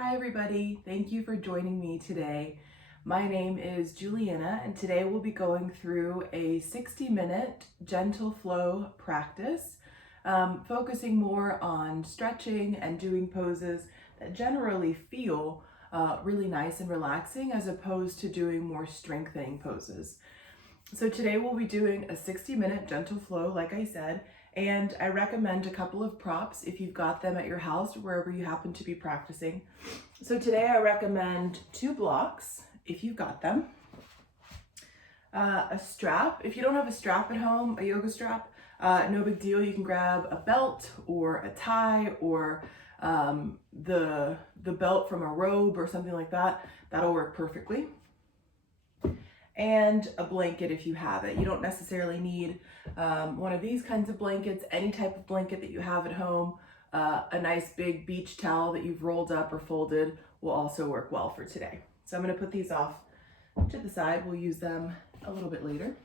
Hi everybody, thank you for joining me today. My name is Juliana and today we'll be going through a 60-minute gentle flow practice, focusing more on stretching and doing poses that generally feel really nice and relaxing as opposed to doing more strengthening poses. So today we'll be doing a 60-minute gentle flow, like I said, and I recommend a couple of props if you've got them at your house or wherever you happen to be practicing. So today I recommend 2 blocks if you've got them, a strap. If you don't have a strap at home, a yoga strap, no big deal. You can grab a belt or a tie or the belt from a robe or something like that. That'll work perfectly. And a blanket if you have it. You don't necessarily need one of these kinds of blankets. Any type of blanket that you have at home, a nice big beach towel that you've rolled up or folded will also work well for today. So I'm going to put these off to the side. We'll use them a little bit later.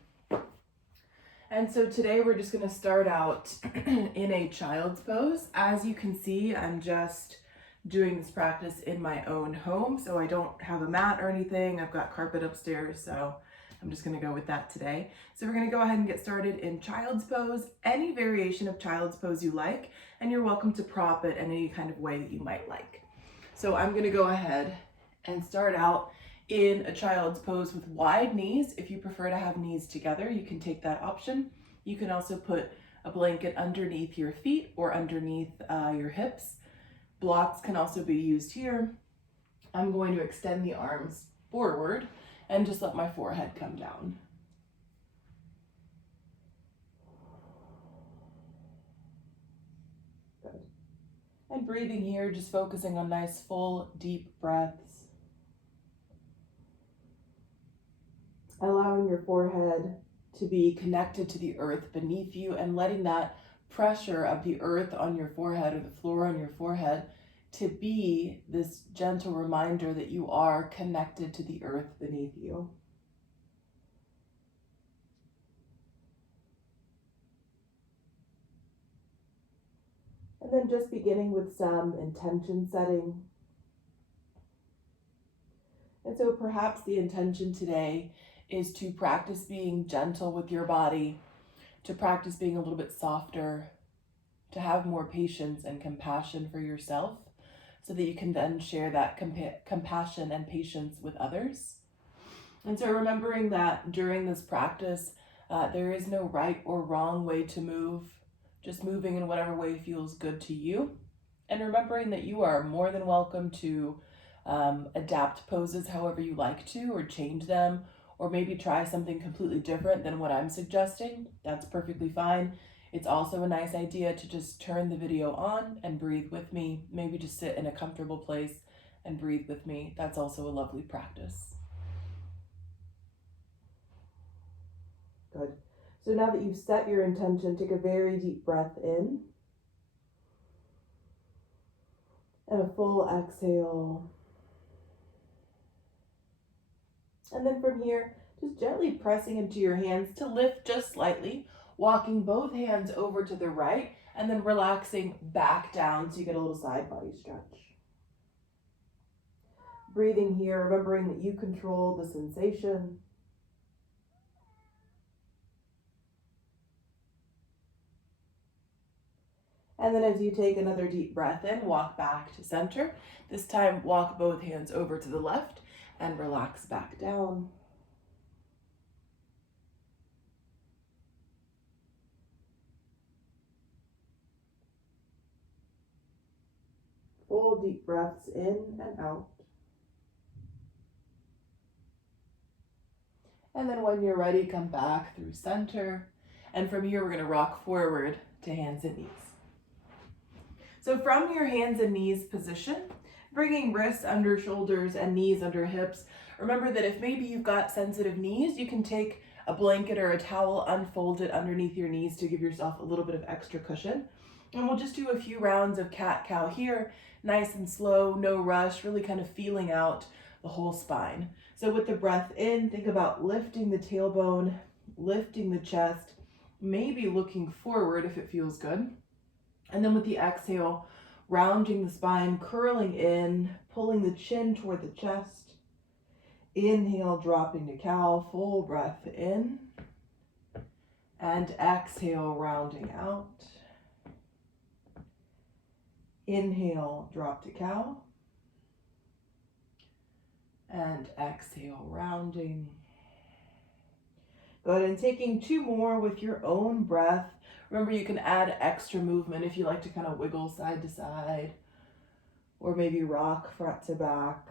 And so today we're just going to start out in a child's pose. As you can see, I'm just doing this practice in my own home, so I don't have a mat or anything. I've got carpet upstairs, so I'm just going to go with that today. So we're going to go ahead and get started in child's pose, any variation of child's pose you like, and you're welcome to prop it in any kind of way that you might like. So I'm going to go ahead and start out in a child's pose with wide knees. If you prefer to have knees together, you can take that option. You can also put a blanket underneath your feet or underneath your hips. Blocks can also be used here. I'm going to extend the arms forward and just let my forehead come down. Good. And breathing here, just focusing on nice, full, deep breaths. Allowing your forehead to be connected to the earth beneath you and letting that pressure of the earth on your forehead or the floor on your forehead to be this gentle reminder that you are connected to the earth beneath you. And then just beginning with some intention setting. And so perhaps the intention today is to practice being gentle with your body, to practice being a little bit softer, to have more patience and compassion for yourself, so that you can then share that compassion and patience with others. And so remembering that during this practice, there is no right or wrong way to move, just moving in whatever way feels good to you. And remembering that you are more than welcome to adapt poses however you like to, or change them, or maybe try something completely different than what I'm suggesting. That's perfectly fine. It's also a nice idea to just turn the video on and breathe with me. Maybe just sit in a comfortable place and breathe with me. That's also a lovely practice. Good. So now that you've set your intention, take a very deep breath in. And a full exhale. And then from here, just gently pressing into your hands to lift just slightly, walking both hands over to the right, and then relaxing back down so you get a little side body stretch. Breathing here, remembering that you control the sensation. And then as you take another deep breath in, walk back to center. This time, walk both hands over to the left and relax back down. Full deep breaths in and out. And then when you're ready, come back through center. And from here, we're going to rock forward to hands and knees. So from your hands and knees position, bringing wrists under shoulders and knees under hips. Remember that if maybe you've got sensitive knees, you can take a blanket or a towel, unfold it underneath your knees to give yourself a little bit of extra cushion. And we'll just do a few rounds of cat-cow here, nice and slow, no rush, really kind of feeling out the whole spine. So with the breath in, think about lifting the tailbone, lifting the chest, maybe looking forward if it feels good. And then with the exhale, rounding the spine, curling in, pulling the chin toward the chest. Inhale, dropping to cow, full breath in. And exhale, rounding out. Inhale, drop to cow. And exhale, rounding. Good, and taking 2 more with your own breath. Remember, you can add extra movement if you like to kind of wiggle side to side, or maybe rock front to back.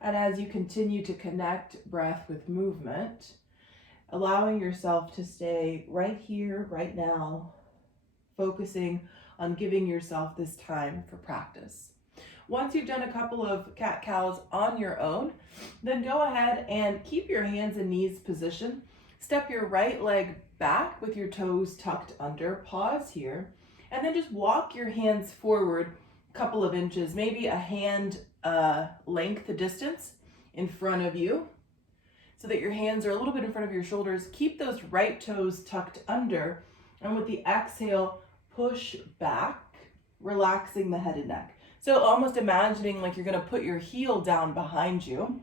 And as you continue to connect breath with movement, allowing yourself to stay right here, right now, focusing on giving yourself this time for practice. Once you've done a couple of cat-cows on your own, then go ahead and keep your hands and knees positioned. Step your right leg back with your toes tucked under. Pause here. And then just walk your hands forward a couple of inches, maybe a hand length distance in front of you, so that your hands are a little bit in front of your shoulders. Keep those right toes tucked under. And with the exhale, push back, relaxing the head and neck. So almost imagining like you're going to put your heel down behind you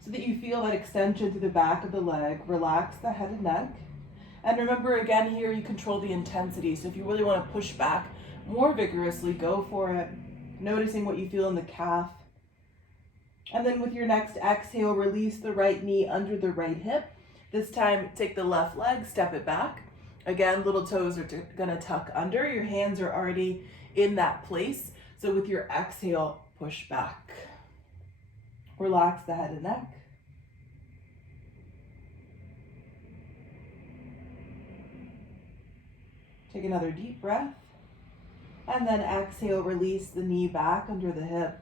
so that you feel that extension through the back of the leg. Relax the head and neck. And remember, again, here you control the intensity. So if you really want to push back more vigorously, go for it. Noticing what you feel in the calf. And then with your next exhale, release the right knee under the right hip. This time, take the left leg, step it back. Again, little toes are going to tuck under. Your hands are already in that place. So with your exhale, push back. Relax the head and neck. Take another deep breath. And then exhale, release the knee back under the hip.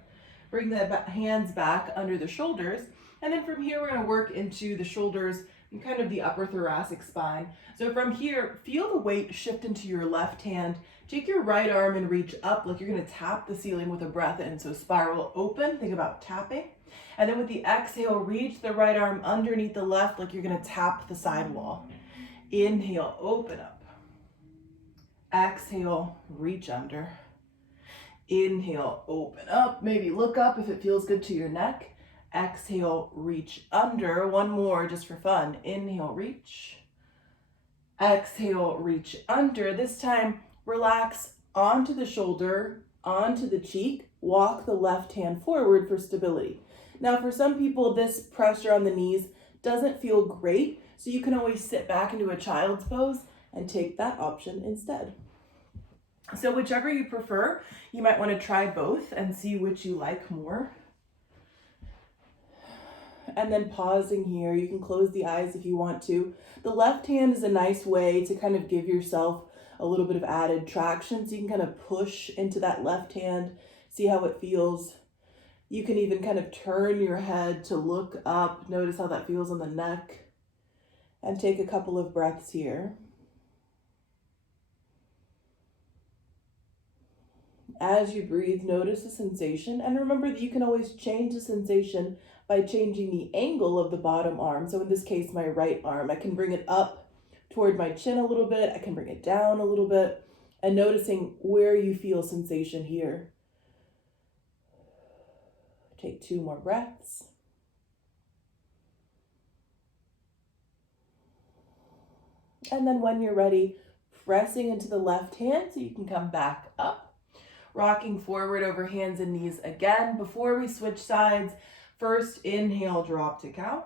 Bring the hands back under the shoulders. And then from here, we're going to work into the shoulders and kind of the upper thoracic spine. So from here, feel the weight shift into your left hand. Take your right arm and reach up like you're going to tap the ceiling with a breath in. So spiral open, think about tapping. And then with the exhale, reach the right arm underneath the left like you're going to tap the sidewall. Inhale, open up. Exhale, reach under. Inhale, open up. Maybe look up if it feels good to your neck. Exhale, reach under. One more just for fun. Inhale, reach. Exhale, reach under. This time, relax onto the shoulder, onto the cheek. Walk the left hand forward for stability. Now, for some people, this pressure on the knees doesn't feel great, so you can always sit back into a child's pose and take that option instead. So whichever you prefer, you might want to try both and see which you like more. And then pausing here, you can close the eyes if you want to. The left hand is a nice way to kind of give yourself a little bit of added traction, so you can kind of push into that left hand, see how it feels. You can even kind of turn your head to look up, notice how that feels on the neck, and take a couple of breaths here. As you breathe, notice the sensation, and remember that you can always change the sensation by changing the angle of the bottom arm. So in this case, my right arm, I can bring it up toward my chin a little bit, I can bring it down a little bit, and noticing where you feel sensation here. Take 2 more breaths. And then when you're ready, pressing into the left hand so you can come back up. Rocking forward over hands and knees again. Before we switch sides, first inhale, drop to cow.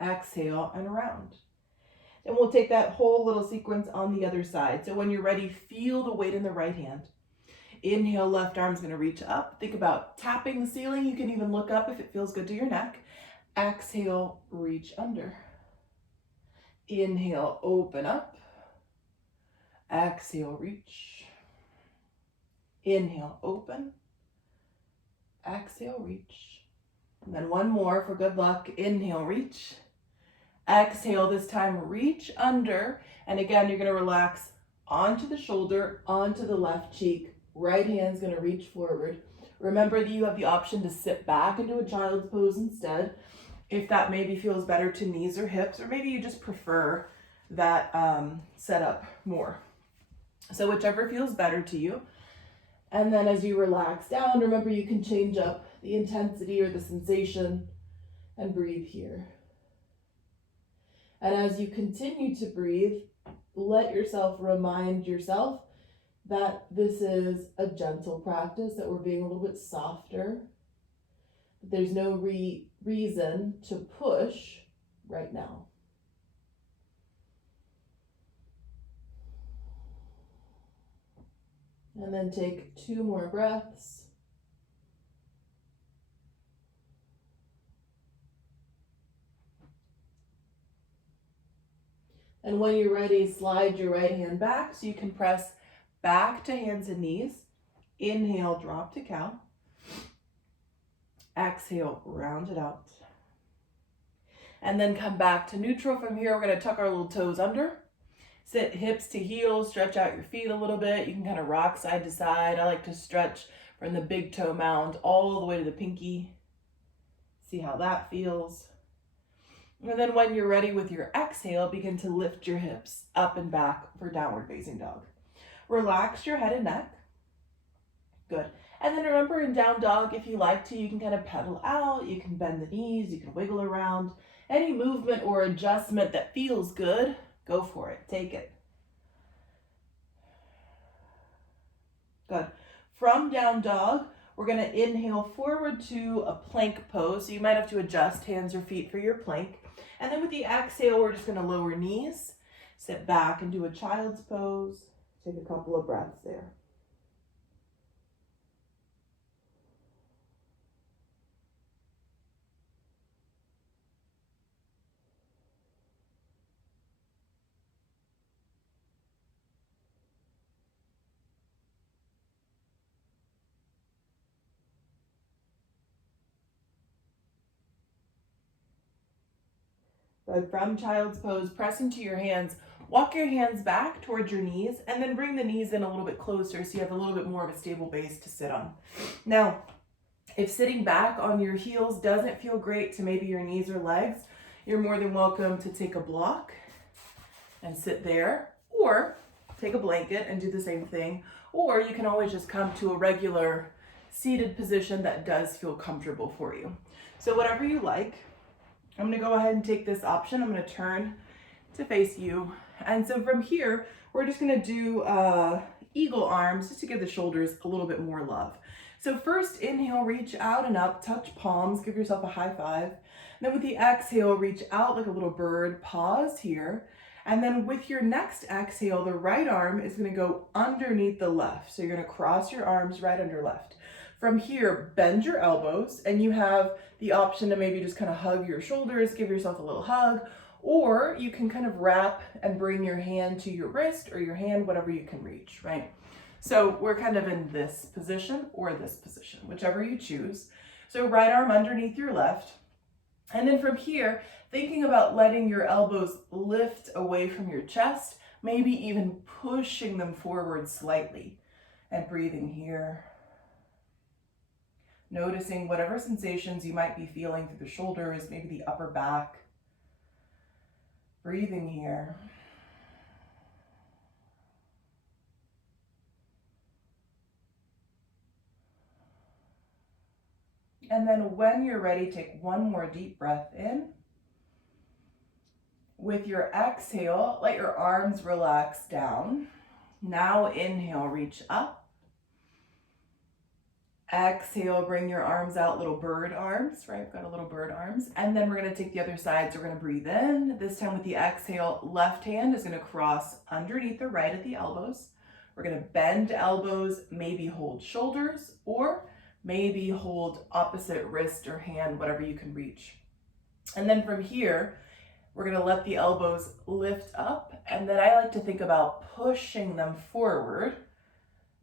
Exhale and round. And we'll take that whole little sequence on the other side. So when you're ready, feel the weight in the right hand. Inhale, left arm's going to reach up. Think about tapping the ceiling. You can even look up if it feels good to your neck. Exhale, reach under. Inhale, open up. Exhale, reach. Inhale, open. Exhale, reach. And then one more for good luck. Inhale, reach. Exhale, this time reach under. And again, you're going to relax onto the shoulder, onto the left cheek. Right hand's going to reach forward. Remember that you have the option to sit back into a child's pose instead, if that maybe feels better to knees or hips, or maybe you just prefer that setup more. So whichever feels better to you. And then as you relax down, remember you can change up the intensity or the sensation and breathe here. And as you continue to breathe, let yourself remind yourself that this is a gentle practice, that we're being a little bit softer. There's no reason to push right now. And then take 2 more breaths. And when you're ready, slide your right hand back so you can press back to hands and knees. Inhale, drop to cow. Exhale, round it out. And then come back to neutral. From here, we're going to tuck our little toes under. Sit hips to heels, stretch out your feet a little bit. You can kind of rock side to side. I like to stretch from the big toe mound all the way to the pinky. See how that feels. And then when you're ready with your exhale, begin to lift your hips up and back for downward facing dog. Relax your head and neck. Good. And then remember, in down dog, if you like to, you can kind of pedal out, you can bend the knees, you can wiggle around. Any movement or adjustment that feels good, go for it. Take it. Good. From down dog, we're going to inhale forward to a plank pose. So you might have to adjust hands or feet for your plank. And then with the exhale, we're just going to lower knees, sit back and do a child's pose. Take a couple of breaths there. Good. From child's pose, press into your hands. Walk your hands back towards your knees and then bring the knees in a little bit closer so you have a little bit more of a stable base to sit on. Now, if sitting back on your heels doesn't feel great to maybe your knees or legs, you're more than welcome to take a block and sit there, or take a blanket and do the same thing, or you can always just come to a regular seated position that does feel comfortable for you. So whatever you like. I'm going to go ahead and take this option. I'm going to turn to face you. And so from here, we're just going to do eagle arms just to give the shoulders a little bit more love. So first, inhale, reach out and up, touch palms, give yourself a high five. And then with the exhale, reach out like a little bird, pause here. And then with your next exhale, the right arm is going to go underneath the left. So you're going to cross your arms right under left. From here, bend your elbows, and you have the option to maybe just kind of hug your shoulders, give yourself a little hug, or you can kind of wrap and bring your hand to your wrist or your hand, whatever you can reach, right? So we're kind of in this position or this position, whichever you choose. So right arm underneath your left. And then from here, thinking about letting your elbows lift away from your chest, maybe even pushing them forward slightly, and breathing here. Noticing whatever sensations you might be feeling through the shoulders, maybe the upper back. Breathing here. And then when you're ready, take one more deep breath in. With your exhale, let your arms relax down. Now inhale, reach up. Exhale, bring your arms out, little bird arms, right? We've got a little bird arms. And then we're going to take the other side. So we're going to breathe in. This time with the exhale, left hand is going to cross underneath the right at the elbows. We're going to bend elbows, maybe hold shoulders, or maybe hold opposite wrist or hand, whatever you can reach. And then from here, we're going to let the elbows lift up. And then I like to think about pushing them forward.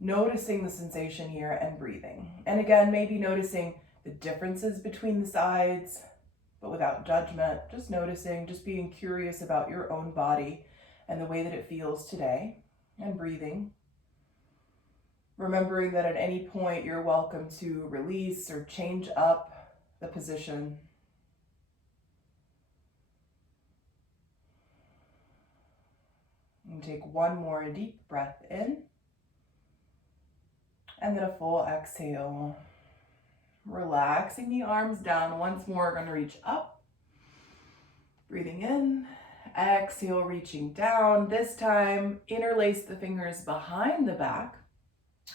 Noticing the sensation here and breathing. And again, maybe noticing the differences between the sides, but without judgment, just noticing, just being curious about your own body and the way that it feels today, and breathing. Remembering that at any point you're welcome to release or change up the position. And take one more deep breath in. And then a full exhale. Relaxing the arms down. Once more, we're going to reach up. Breathing in. Exhale, reaching down. This time, interlace the fingers behind the back,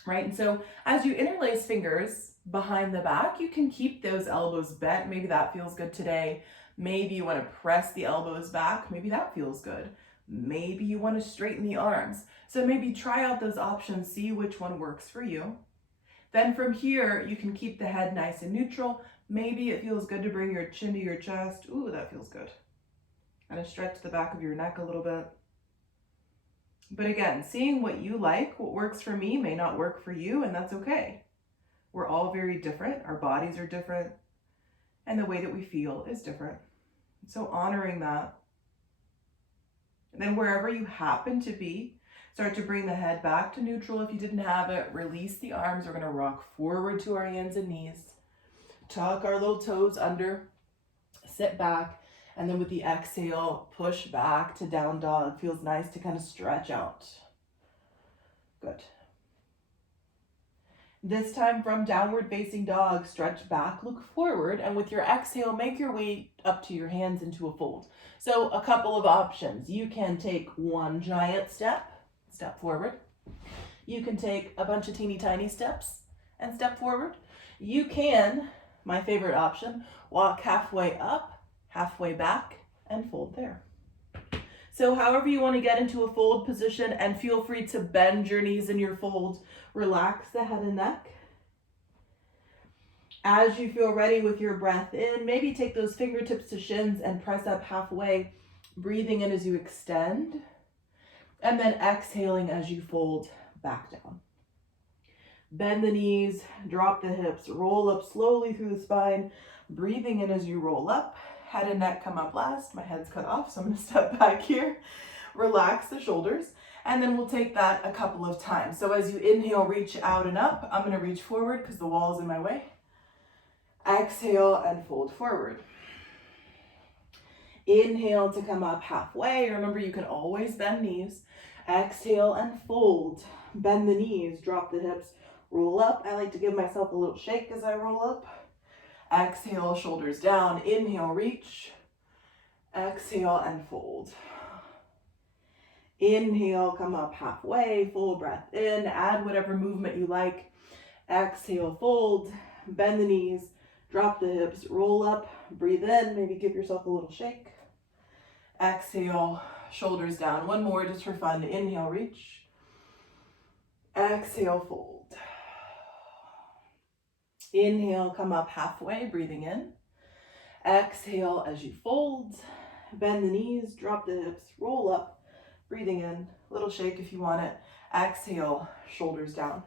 right? And so as you interlace fingers behind the back, you can keep those elbows bent. Maybe that feels good today. Maybe you want to press the elbows back. Maybe that feels good. Maybe you want to straighten the arms. So maybe try out those options, see which one works for you. Then from here, you can keep the head nice and neutral. Maybe it feels good to bring your chin to your chest. Ooh, that feels good. Kind of stretch the back of your neck a little bit. But again, seeing what you like, what works for me may not work for you, and that's okay. We're all very different. Our bodies are different, and the way that we feel is different. So honoring that. And then wherever you happen to be, start to bring the head back to neutral if you didn't have it. Release the arms. We're going to rock forward to our hands and knees. Tuck our little toes under. Sit back. And then with the exhale, push back to down dog. Feels nice to kind of stretch out. Good. This time from downward facing dog, stretch back, look forward, and with your exhale, make your way up to your hands into a fold. So a couple of options. You can take one giant step forward. You can take a bunch of teeny tiny steps and step forward. You can, my favorite option, walk halfway up, halfway back, and fold there. So however you want to get into a fold position, and feel free to bend your knees in your fold. Relax the head and neck. As you feel ready with your breath in, maybe take those fingertips to shins and press up halfway, breathing in as you extend, and then exhaling as you fold back down. Bend the knees, drop the hips, roll up slowly through the spine, breathing in as you roll up. Head and neck come up last. My head's cut off, so I'm going to step back here. Relax the shoulders, and then we'll take that a couple of times. So as you inhale, reach out and up. I'm going to reach forward because the wall is in my way. Exhale and fold forward. Inhale to come up halfway. Remember, you can always bend knees. Exhale and fold. Bend the knees, drop the hips, roll up. I like to give myself a little shake as I roll up. Exhale, shoulders down. Inhale, reach. Exhale and fold. Inhale, come up halfway, full breath in. Add whatever movement you like. Exhale, fold. Bend the knees, drop the hips, roll up, breathe in. Maybe give yourself a little shake. Exhale, shoulders down. One more just for fun. Inhale, reach. Exhale, fold. Inhale, come up halfway, breathing in. Exhale as you fold. Bend the knees, drop the hips, roll up, breathing in. Little shake if you want it. Exhale, shoulders down.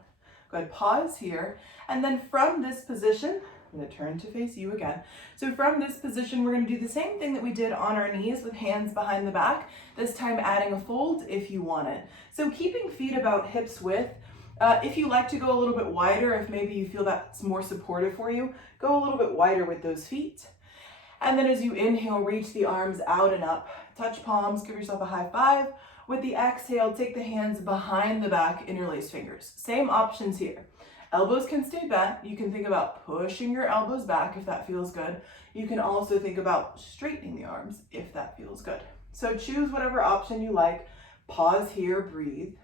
Good, pause here. And then from this position, I'm going to turn to face you again. So from this position, we're going to do the same thing that we did on our knees with hands behind the back, this time adding a fold if you want it. So keeping feet about hips width. If you like to go a little bit wider, if maybe you feel that's more supportive for you, go a little bit wider with those feet. And then as you inhale, reach the arms out and up. Touch palms, give yourself a high five. With the exhale, take the hands behind the back, interlace fingers. Same options here. Elbows can stay bent. You can think about pushing your elbows back if that feels good. You can also think about straightening the arms if that feels good. So choose whatever option you like. Pause here, breathe.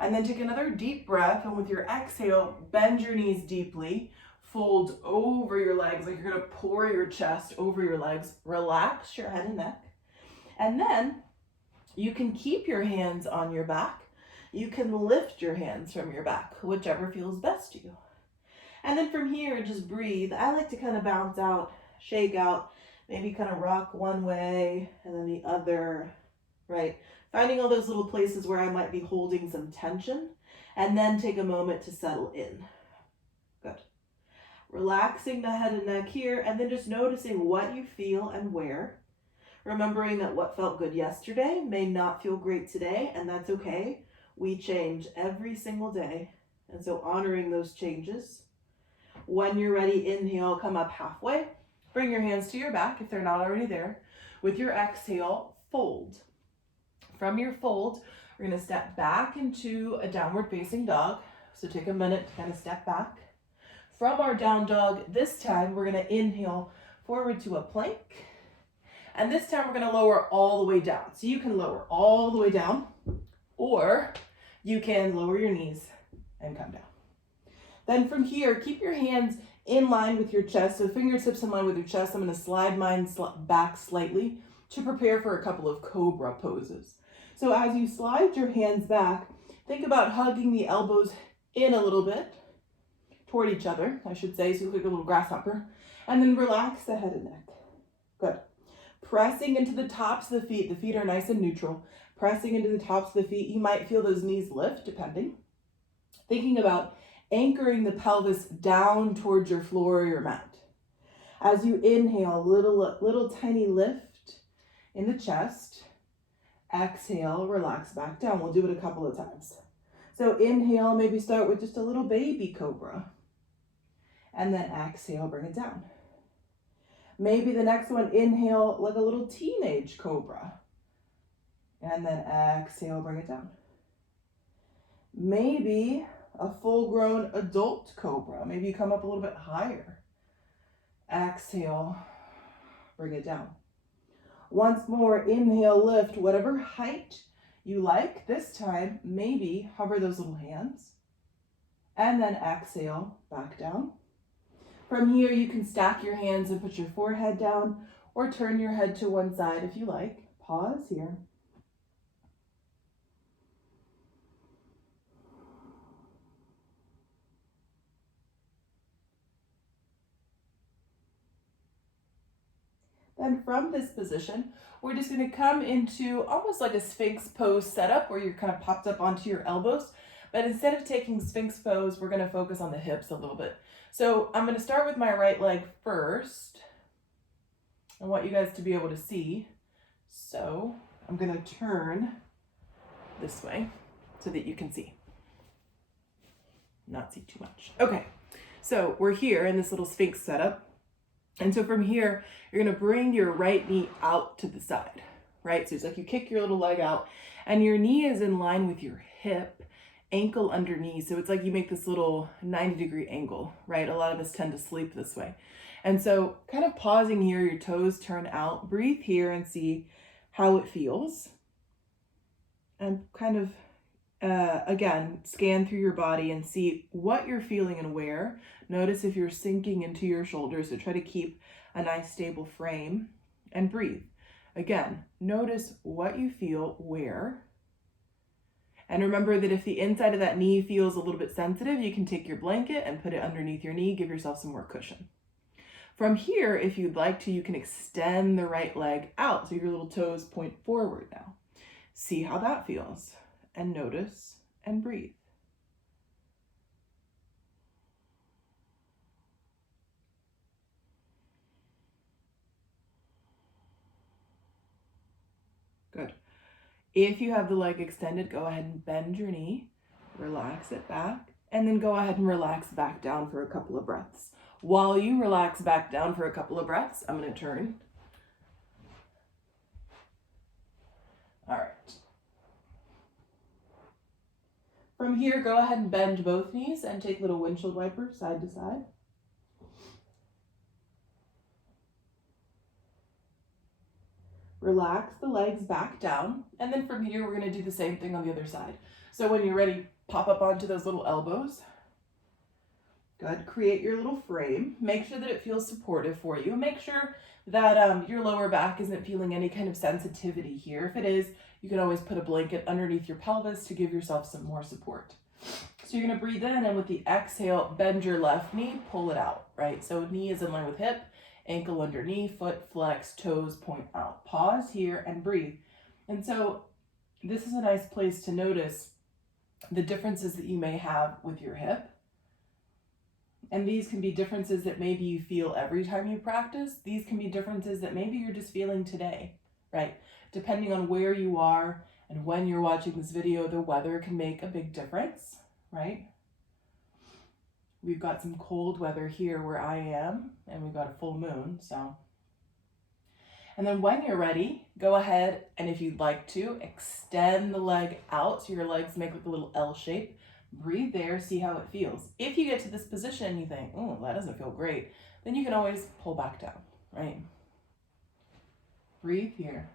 And then take another deep breath, and with your exhale, bend your knees deeply, fold over your legs like you're gonna pour your chest over your legs, relax your head and neck. And then you can keep your hands on your back. You can lift your hands from your back, whichever feels best to you. And then from here, just breathe. I like to kind of bounce out, shake out, maybe kind of rock one way and then the other, right? Finding all those little places where I might be holding some tension, and then take a moment to settle in. Good. Relaxing the head and neck here, and then just noticing what you feel and where. Remembering that what felt good yesterday may not feel great today, and that's okay. We change every single day, and so honoring those changes. When you're ready, inhale, come up halfway. Bring your hands to your back if they're not already there. With your exhale, fold. From your fold, we're going to step back into a downward facing dog. So take a minute to kind of step back. From our down dog, this time we're going to inhale forward to a plank. And this time we're going to lower all the way down. So you can lower all the way down, or you can lower your knees and come down. Then from here, keep your hands in line with your chest. So fingertips in line with your chest. I'm going to slide mine back slightly to prepare for a couple of cobra poses. So as you slide your hands back, think about hugging the elbows in a little bit toward each other, I should say, so you look like a little grasshopper. And then relax the head and neck. Good. Pressing into the tops of the feet. The feet are nice and neutral. Pressing into the tops of the feet. You might feel those knees lift, depending. Thinking about anchoring the pelvis down towards your floor or your mat. As you inhale, little tiny lift in the chest. Exhale, relax back down. We'll do it a couple of times. So inhale, maybe start with just a little baby cobra. And then exhale, bring it down. Maybe the next one, inhale like a little teenage cobra. And then exhale, bring it down. Maybe a full-grown adult cobra. Maybe you come up a little bit higher. Exhale, bring it down. Once more, inhale, lift, whatever height you like. This time, maybe hover those little hands. And then exhale, back down. From here, you can stack your hands and put your forehead down, or turn your head to one side if you like. Pause here. Then from this position, we're just going to come into almost like a Sphinx pose setup where you're kind of popped up onto your elbows. But instead of taking Sphinx pose, we're going to focus on the hips a little bit. So I'm going to start with my right leg first. I want you guys to be able to see. So I'm going to turn this way so that you can see. Not see too much. Okay, so we're here in this little Sphinx setup. And so from here, you're going to bring your right knee out to the side, right? So it's like you kick your little leg out and your knee is in line with your hip, ankle under knee. So it's like you make this little 90-degree angle, right? A lot of us tend to sleep this way. And so kind of pausing here, your toes turn out, breathe here and see how it feels. And kind of, again, scan through your body and see what you're feeling and where. Notice if you're sinking into your shoulders, so try to keep a nice stable frame and breathe. Again, notice what you feel where. And remember that if the inside of that knee feels a little bit sensitive, you can take your blanket and put it underneath your knee, give yourself some more cushion. From here, if you'd like to, you can extend the right leg out so your little toes point forward now. See how that feels and notice and breathe. Good. If you have the leg extended, go ahead and bend your knee, relax it back, and then go ahead and relax back down for a couple of breaths. While you relax back down for a couple of breaths, I'm going to turn. All right. From here, go ahead and bend both knees and take little windshield wipers side to side. Relax the legs back down, and then from here, we're going to do the same thing on the other side. So when you're ready, pop up onto those little elbows. Good. Create your little frame. Make sure that it feels supportive for you. Make sure that your lower back isn't feeling any kind of sensitivity here. If it is, you can always put a blanket underneath your pelvis to give yourself some more support. So you're going to breathe in, and with the exhale, bend your left knee, pull it out, right? So knee is in line with hip, ankle under knee, foot flex, toes point out. Pause here and breathe. And so this is a nice place to notice the differences that you may have with your hip. And these can be differences that maybe you feel every time you practice. These can be differences that maybe you're just feeling today, right? Depending on where you are and when you're watching this video, the weather can make a big difference, right? We've got some cold weather here where I am, and we've got a full moon, so. And then when you're ready, go ahead and if you'd like to, extend the leg out so your legs make like a little L shape. Breathe there, see how it feels. If you get to this position and you think, oh, that doesn't feel great, then you can always pull back down, right? Breathe here.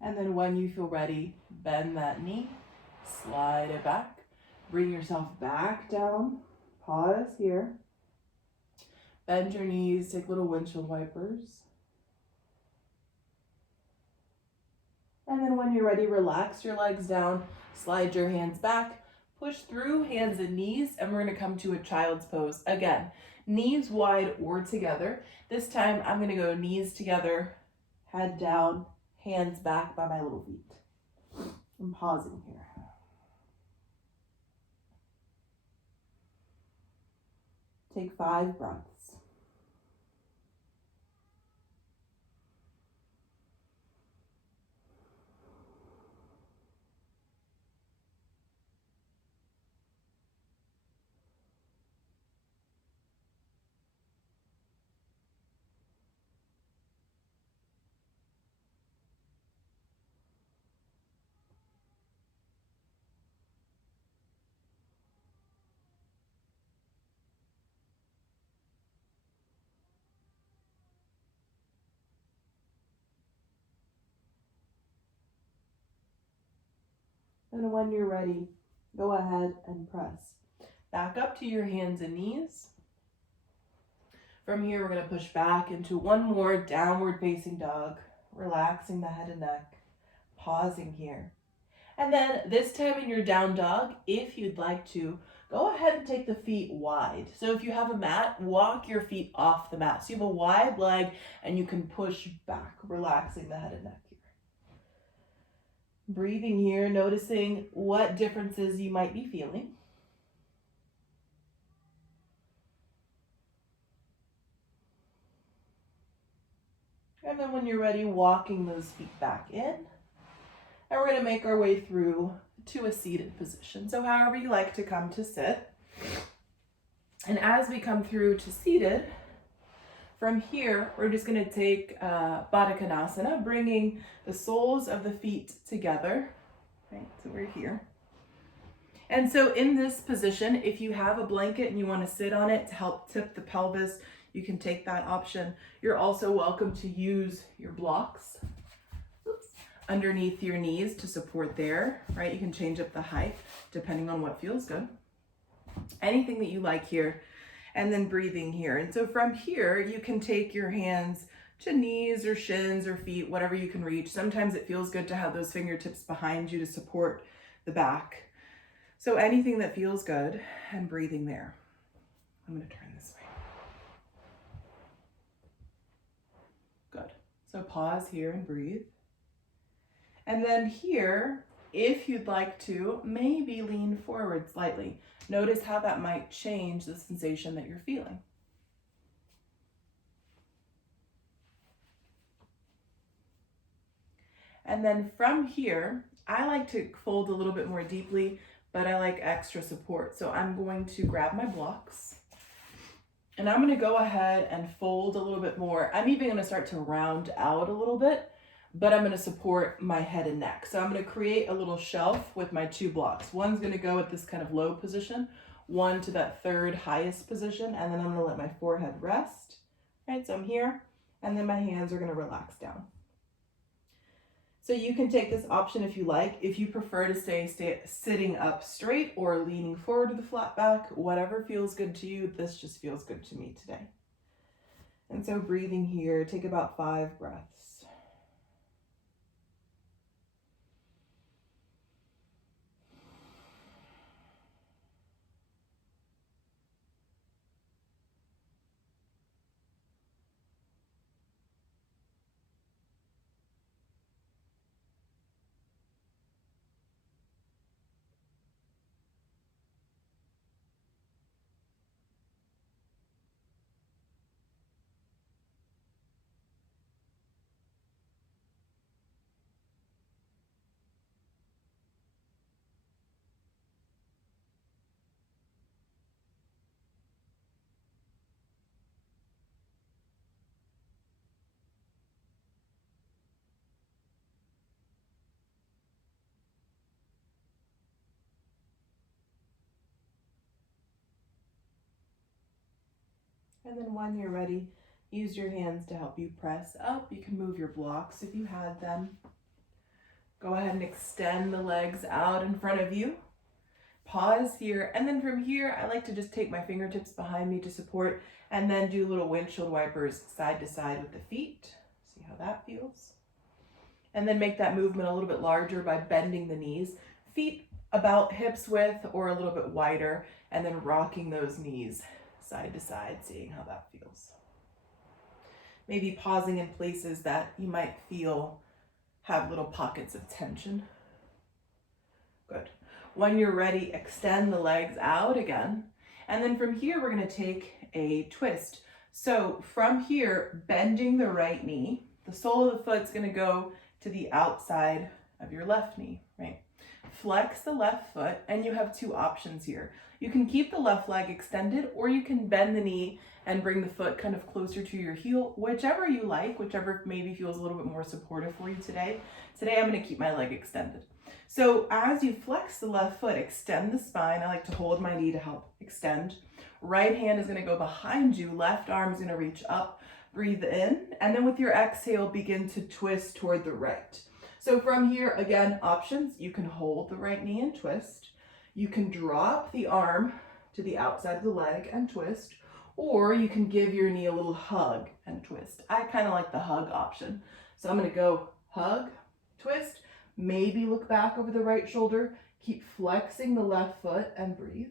And then when you feel ready, bend that knee, slide it back, bring yourself back down, pause here. Bend your knees, take little windshield wipers. And then when you're ready, relax your legs down, slide your hands back, push through hands and knees, and we're gonna come to a child's pose. Again, knees wide or together. This time I'm gonna go knees together, head down, hands back by my little feet. I'm pausing here. Take 5 breaths. And when you're ready, go ahead and press. Back up to your hands and knees. From here, we're gonna push back into one more downward facing dog, relaxing the head and neck, pausing here. And then this time in your down dog, if you'd like to, go ahead and take the feet wide. So if you have a mat, walk your feet off the mat. So you have a wide leg and you can push back, relaxing the head and neck here. Breathing here, noticing what differences you might be feeling. And then when you're ready, walking those feet back in. And we're going to make our way through to a seated position. So however you like to come to sit. And as we come through to seated, from here, we're just going to take Baddha Konasana, bringing the soles of the feet together. Right, so we're here. And so in this position, if you have a blanket and you want to sit on it to help tip the pelvis, you can take that option. You're also welcome to use your blocks underneath your knees to support there, right? You can change up the height depending on what feels good. Anything that you like here, and then breathing here. And so from here, you can take your hands to knees or shins or feet, whatever you can reach. Sometimes it feels good to have those fingertips behind you to support the back. So anything that feels good, and breathing there. I'm gonna turn this way. Good. So pause here and breathe. And then here, if you'd like to, maybe lean forward slightly. Notice how that might change the sensation that you're feeling. And then from here, I like to fold a little bit more deeply, but I like extra support. So I'm going to grab my blocks and I'm gonna go ahead and fold a little bit more. I'm even gonna start to round out a little bit, but I'm gonna support my head and neck. So I'm gonna create a little shelf with my 2 blocks. One's gonna go at this kind of low position, one to that third highest position, and then I'm gonna let my forehead rest. Right, so I'm here, and then my hands are gonna relax down. So you can take this option if you like. If you prefer to stay sitting up straight or leaning forward to the flat back, whatever feels good to you, this just feels good to me today. And so breathing here, take about 5 breaths. And then when you're ready, use your hands to help you press up. You can move your blocks if you had them. Go ahead and extend the legs out in front of you. Pause here, and then from here, I like to just take my fingertips behind me to support, and then do little windshield wipers side to side with the feet. See how that feels? And then make that movement a little bit larger by bending the knees. Feet about hips width or a little bit wider, and then rocking those knees side to side, seeing how that feels. Maybe pausing in places that you might feel have little pockets of tension. Good. When you're ready, extend the legs out again. And then from here, we're going to take a twist. So from here, bending the right knee, the sole of the foot's going to go to the outside of your left knee, right? Flex the left foot, and you have two options here. You can keep the left leg extended, or you can bend the knee and bring the foot kind of closer to your heel, whichever you like, whichever maybe feels a little bit more supportive for you today. Today, I'm going to keep my leg extended. So as you flex the left foot, extend the spine. I like to hold my knee to help extend. Right hand is going to go behind you. Left arm is going to reach up. Breathe in. And then with your exhale, begin to twist toward the right. So from here, again, options. You can hold the right knee and twist. You can drop the arm to the outside of the leg and twist. Or you can give your knee a little hug and twist. I kind of like the hug option. So I'm going to go hug, twist. Maybe look back over the right shoulder. Keep flexing the left foot and breathe.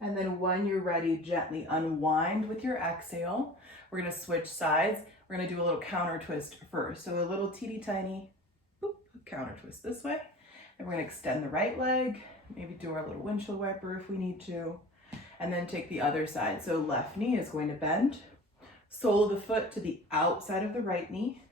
And then when you're ready, gently unwind with your exhale. We're going to switch sides. We're going to do a little counter twist first. So a little teeny tiny counter twist this way. And we're going to extend the right leg, maybe do our little windshield wiper if we need to. And then take the other side. So left knee is going to bend. Sole of the foot to the outside of the right knee.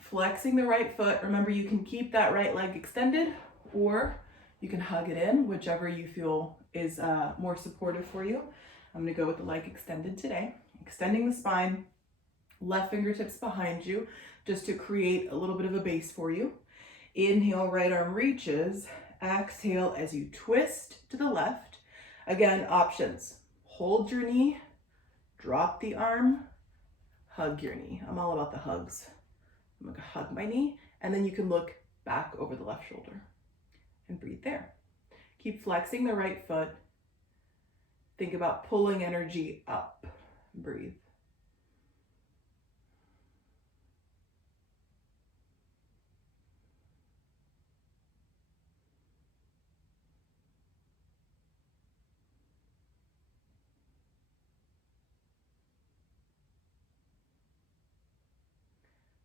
Flexing the right foot. Remember, you can keep that right leg extended, or you can hug it in, whichever you feel is more supportive for you. I'm going to go with the leg extended today. Extending the spine, left fingertips behind you, just to create a little bit of a base for you. Inhale, right arm reaches. Exhale as you twist to the left. Again, options. Hold your knee, drop the arm, hug your knee. I'm all about the hugs. I'm going to hug my knee, and then you can look back over the left shoulder and breathe there. Keep flexing the right foot. Think about pulling energy up. Breathe.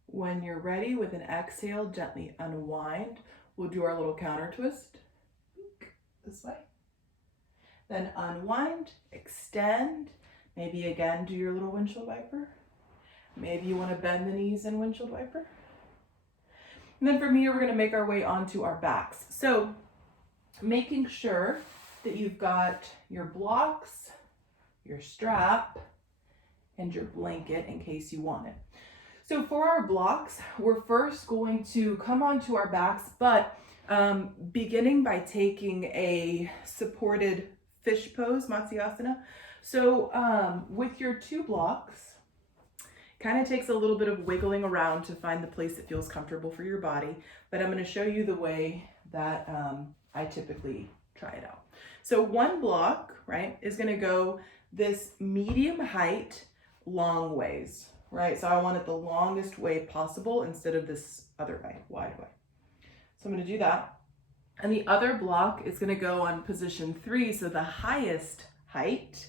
When you're ready, with an exhale, gently unwind. We'll do our little counter twist this way. Then unwind, extend. Maybe again, do your little windshield wiper. Maybe you want to bend the knees and windshield wiper. And then from here, we're going to make our way onto our backs. So making sure that you've got your blocks, your strap, and your blanket in case you want it. So for our blocks, we're first going to come onto our backs, but beginning by taking a supported fish pose, Matsyasana. So with your two blocks, kind of takes a little bit of wiggling around to find the place that feels comfortable for your body, but I'm going to show you the way that I typically try it out. So one block, right, is going to go this medium height, long ways, right? So I want it the longest way possible instead of this other way, wide way. So I'm going to do that. And the other block is going to go on position 3, so the highest height,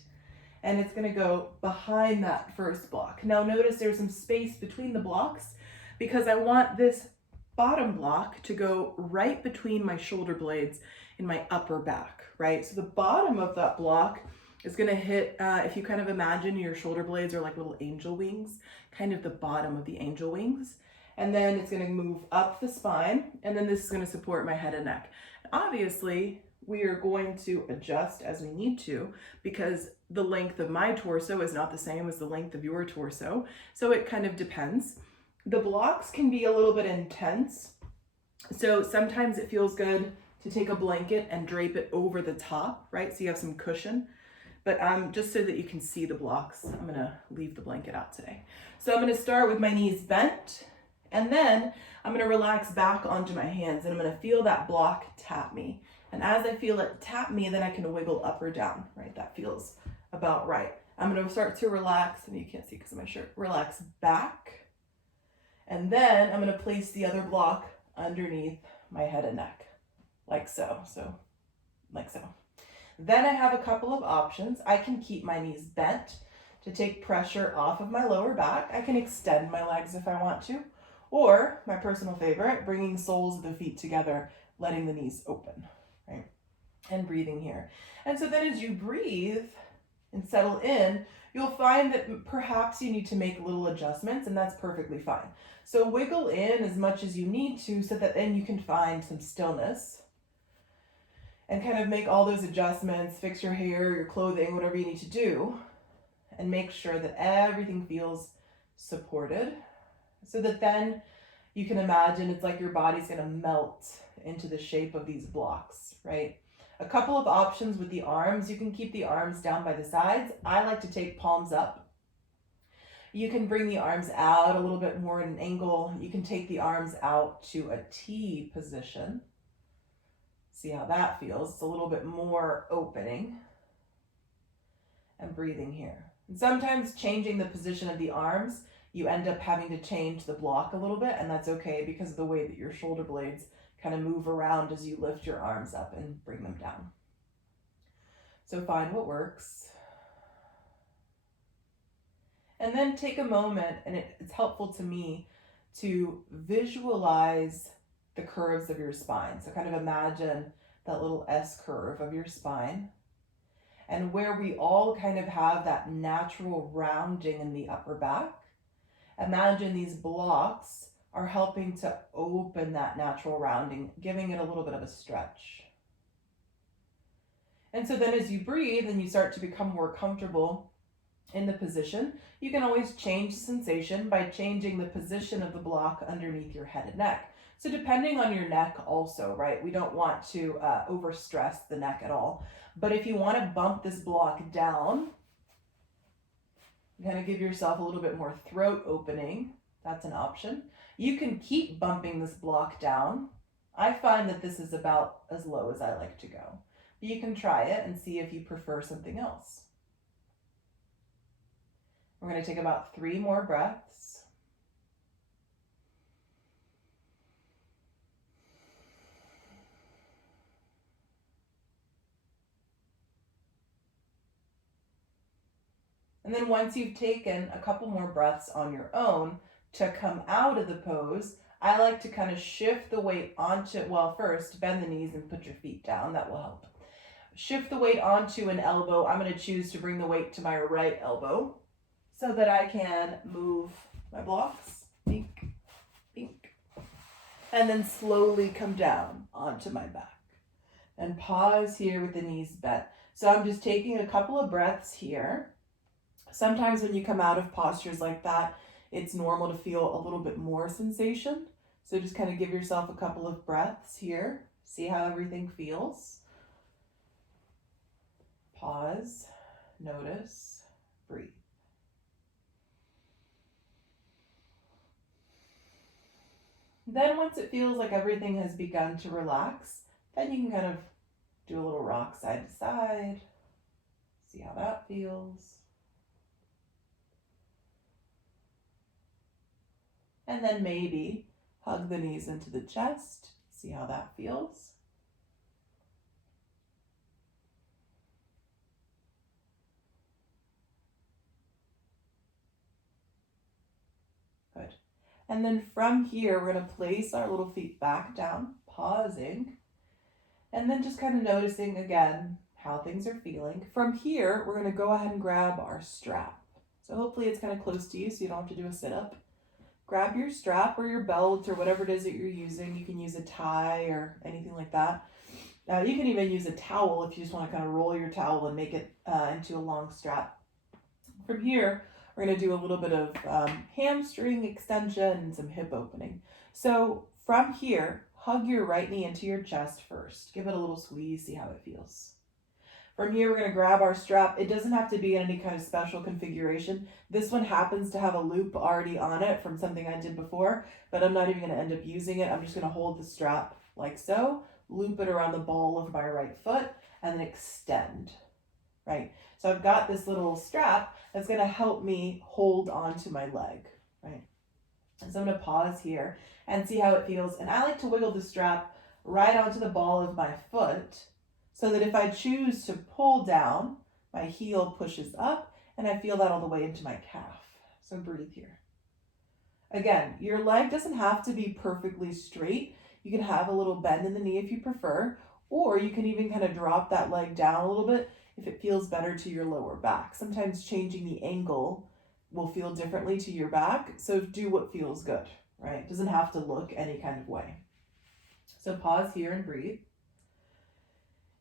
and it's going to go behind that first block. Now notice there's some space between the blocks because I want this bottom block to go right between my shoulder blades in my upper back, right? So the bottom of that block is going to hit, if you kind of imagine your shoulder blades are like little angel wings, kind of the bottom of the angel wings. And then it's going to move up the spine, and then this is going to support my head and neck. Obviously, we are going to adjust as we need to, because the length of my torso is not the same as the length of your torso. So it kind of depends. The blocks can be a little bit intense. So sometimes it feels good to take a blanket and drape it over the top, right? So you have some cushion. But just so that you can see the blocks, I'm gonna leave the blanket out today. So I'm gonna start with my knees bent, and then I'm gonna relax back onto my hands, and I'm gonna feel that block tap me. And as I feel it tap me, then I can wiggle up or down, right? That feels about right. I'm gonna start to relax, and you can't see because of my shirt, relax back. And then I'm gonna place the other block underneath my head and neck, like so, like so. Then I have a couple of options. I can keep my knees bent to take pressure off of my lower back. I can extend my legs if I want to, or my personal favorite, bringing soles of the feet together, letting the knees open, right? And breathing here. And so then as you breathe and settle in, you'll find that perhaps you need to make little adjustments, and that's perfectly fine. So wiggle in as much as you need to so that then you can find some stillness and kind of make all those adjustments, fix your hair, your clothing, whatever you need to do, and make sure that everything feels supported, so that then you can imagine it's like your body's gonna melt into the shape of these blocks, right? A couple of options with the arms. You can keep the arms down by the sides. I like to take palms up. You can bring the arms out a little bit more at an angle. You can take the arms out to a T position. See how that feels. It's a little bit more opening. And breathing here. And sometimes changing the position of the arms, you end up having to change the block a little bit, and that's okay because of the way that your shoulder blades kind of move around as you lift your arms up and bring them down. So find what works. And then take a moment, and it's helpful to me to visualize the curves of your spine. So kind of imagine that little S curve of your spine, and where we all kind of have that natural rounding in the upper back. Imagine these blocks are helping to open that natural rounding, giving it a little bit of a stretch. And so then as you breathe and you start to become more comfortable in the position, you can always change the sensation by changing the position of the block underneath your head and neck. So depending on your neck also, right? We don't want to overstress the neck at all. But if you want to bump this block down, kind of give yourself a little bit more throat opening, that's an option. You can keep bumping this block down. I find that this is about as low as I like to go. You can try it and see if you prefer something else. We're going to take about 3 more breaths. And then once you've taken a couple more breaths on your own to come out of the pose, I like to kind of shift the weight onto, well, first bend the knees and put your feet down. That will help. Shift the weight onto an elbow. I'm going to choose to bring the weight to my right elbow so that I can move my blocks. Bink, bink. And then slowly come down onto my back. And pause here with the knees bent. So I'm just taking a couple of breaths here. Sometimes when you come out of postures like that, it's normal to feel a little bit more sensation. So just kind of give yourself a couple of breaths here. See how everything feels. Pause, notice, breathe. Then once it feels like everything has begun to relax, then you can kind of do a little rock side to side. See how that feels. And then maybe hug the knees into the chest. See how that feels. Good. And then from here, we're going to place our little feet back down, pausing, and then just kind of noticing again how things are feeling. From here, we're going to go ahead and grab our strap. So hopefully it's kind of close to you so you don't have to do a sit-up. Grab your strap or your belt or whatever it is that you're using. You can use a tie or anything like that. You can even use a towel if you just want to kind of roll your towel and make it into a long strap. From here, we're going to do a little bit of hamstring extension and some hip opening. So from here, hug your right knee into your chest first. Give it a little squeeze, see how it feels. From here, we're going to grab our strap. It doesn't have to be in any kind of special configuration. This one happens to have a loop already on it from something I did before, but I'm not even going to end up using it. I'm just going to hold the strap like so, loop it around the ball of my right foot, and then extend, right? So I've got this little strap that's going to help me hold onto my leg, right? And so I'm going to pause here and see how it feels. And I like to wiggle the strap right onto the ball of my foot so that if I choose to pull down, my heel pushes up and I feel that all the way into my calf. So breathe here. Again, your leg doesn't have to be perfectly straight. You can have a little bend in the knee if you prefer, or you can even kind of drop that leg down a little bit if it feels better to your lower back. Sometimes changing the angle will feel differently to your back, so do what feels good, right? It doesn't have to look any kind of way. So pause here and breathe.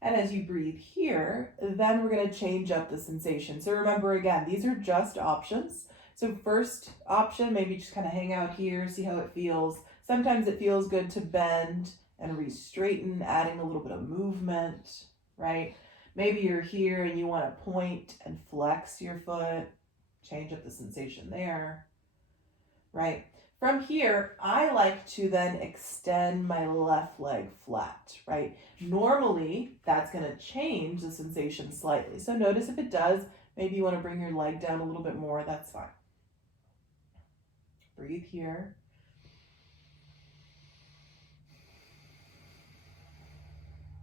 And as you breathe here, then we're going to change up the sensation. So remember, again, these are just options. So first option, maybe just kind of hang out here, see how it feels. Sometimes it feels good to bend and re-straighten, adding a little bit of movement, right? Maybe you're here and you want to point and flex your foot, change up the sensation there, right? From here, I like to then extend my left leg flat, right? Normally, that's going to change the sensation slightly. So notice if it does, maybe you want to bring your leg down a little bit more, that's fine. Breathe here.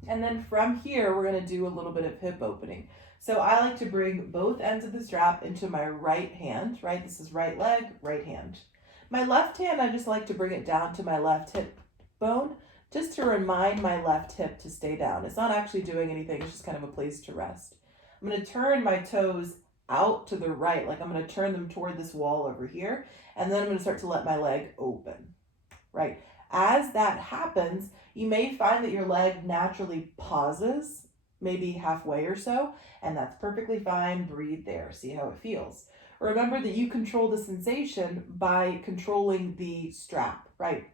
And then from here, we're going to do a little bit of hip opening. So I like to bring both ends of the strap into my right hand, right? This is right leg, right hand. My left hand, I just like to bring it down to my left hip bone, just to remind my left hip to stay down. It's not actually doing anything, it's just kind of a place to rest. I'm going to turn my toes out to the right, like I'm going to turn them toward this wall over here, and then I'm going to start to let my leg open, right? As that happens, you may find that your leg naturally pauses, maybe halfway or so, and that's perfectly fine. Breathe there, see how it feels. Remember that you control the sensation by controlling the strap, right?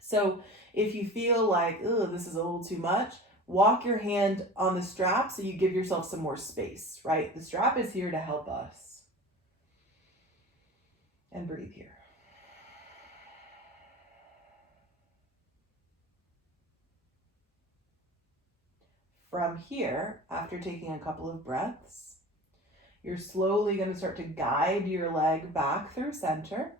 So if you feel like, oh, this is a little too much, walk your hand on the strap so you give yourself some more space, right? The strap is here to help us. And breathe here. From here, after taking a couple of breaths, you're slowly going to start to guide your leg back through center.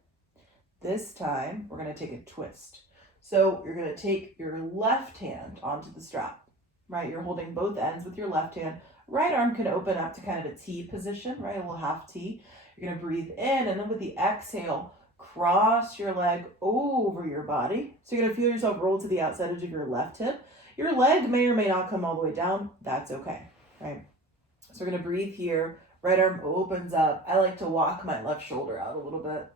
This time, we're going to take a twist. So you're going to take your left hand onto the strap, right? You're holding both ends with your left hand. Right arm can open up to kind of a T position, right? A little half T. You're going to breathe in, and then with the exhale, cross your leg over your body. So you're going to feel yourself roll to the outside edge of your left hip. Your leg may or may not come all the way down. That's okay, right? So we're going to breathe here. Right arm opens up. I like to walk my left shoulder out a little bit.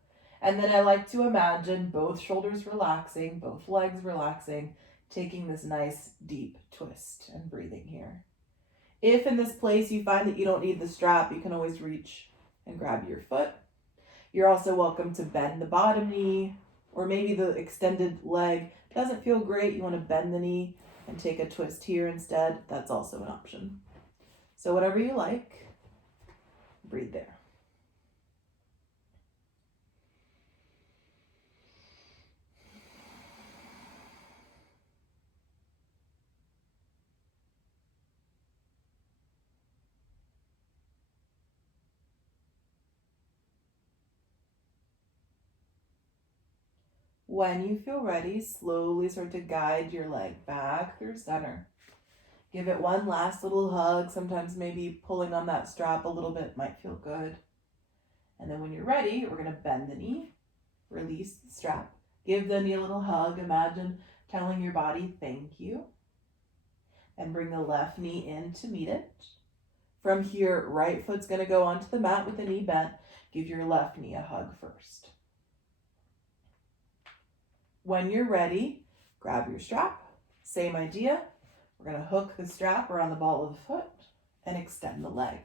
And then I like to imagine both shoulders relaxing, both legs relaxing, taking this nice deep twist and breathing here. If in this place you find that you don't need the strap, you can always reach and grab your foot. You're also welcome to bend the bottom knee, or maybe the extended leg doesn't feel great. You want to bend the knee and take a twist here instead. That's also an option. So whatever you like, breathe there. When you feel ready, slowly start to guide your leg back through center. Give it one last little hug. Sometimes maybe pulling on that strap a little bit might feel good. And then when you're ready, we're going to bend the knee, release the strap, give the knee a little hug. Imagine telling your body thank you. And bring the left knee in to meet it. From here, right foot's going to go onto the mat with the knee bent. Give your left knee a hug first. When you're ready, grab your strap. Same idea. We're going to hook the strap around the ball of the foot and extend the leg.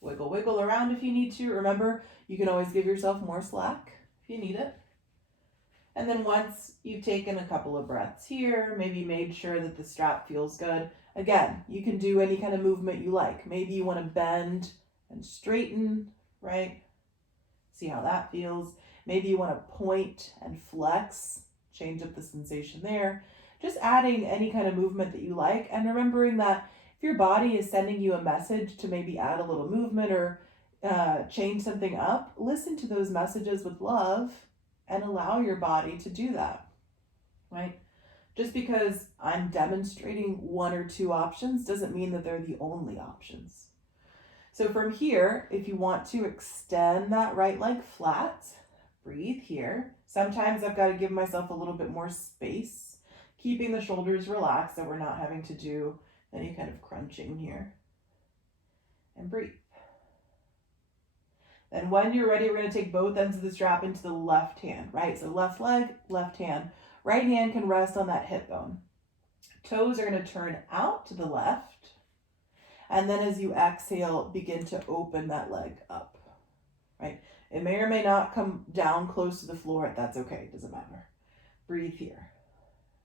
Wiggle, wiggle around if you need to. Remember, you can always give yourself more slack if you need it. And then once you've taken a couple of breaths here, maybe made sure that the strap feels good, again, you can do any kind of movement you like. Maybe you want to bend and straighten, right? See how that feels. Maybe you want to point and flex, change up the sensation there. Just adding any kind of movement that you like, and remembering that if your body is sending you a message to maybe add a little movement or change something up, listen to those messages with love and allow your body to do that, right? Just because I'm demonstrating one or two options doesn't mean that they're the only options. So from here, if you want to extend that right leg flat, breathe here. Sometimes I've got to give myself a little bit more space, keeping the shoulders relaxed so we're not having to do any kind of crunching here. And breathe. Then when you're ready, we're going to take both ends of the strap into the left hand, right? So left leg, left hand. Right hand can rest on that hip bone. Toes are going to turn out to the left. And then as you exhale, begin to open that leg up, right? It may or may not come down close to the floor. That's okay. It doesn't matter. Breathe here.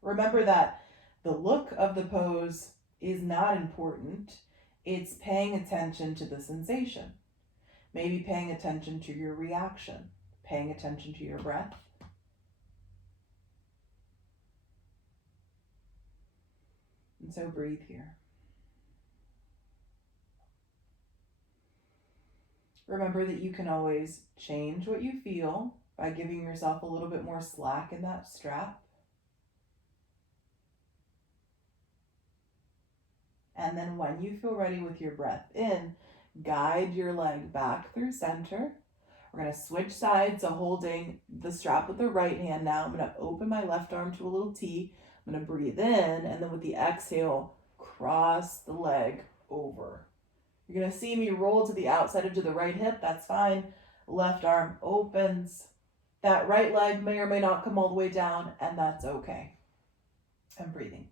Remember that the look of the pose is not important. It's paying attention to the sensation. Maybe paying attention to your reaction, paying attention to your breath. And so breathe here. Remember that you can always change what you feel by giving yourself a little bit more slack in that strap. And then when you feel ready with your breath in, guide your leg back through center. We're going to switch sides, so holding the strap with the right hand now. I'm going to open my left arm to a little T. I'm going to breathe in, and then with the exhale, cross the leg over. You're going to see me roll to the outside of to the right hip. That's fine. Left arm opens. That right leg may or may not come all the way down, and that's okay. I'm breathing here.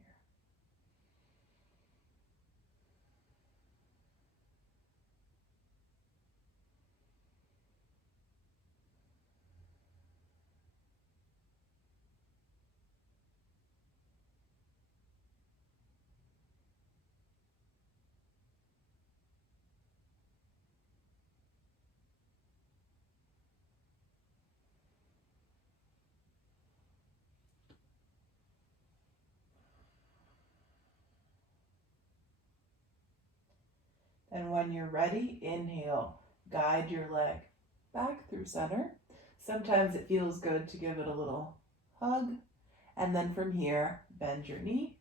And when you're ready, inhale, guide your leg back through center. Sometimes it feels good to give it a little hug. And then from here, bend your knee,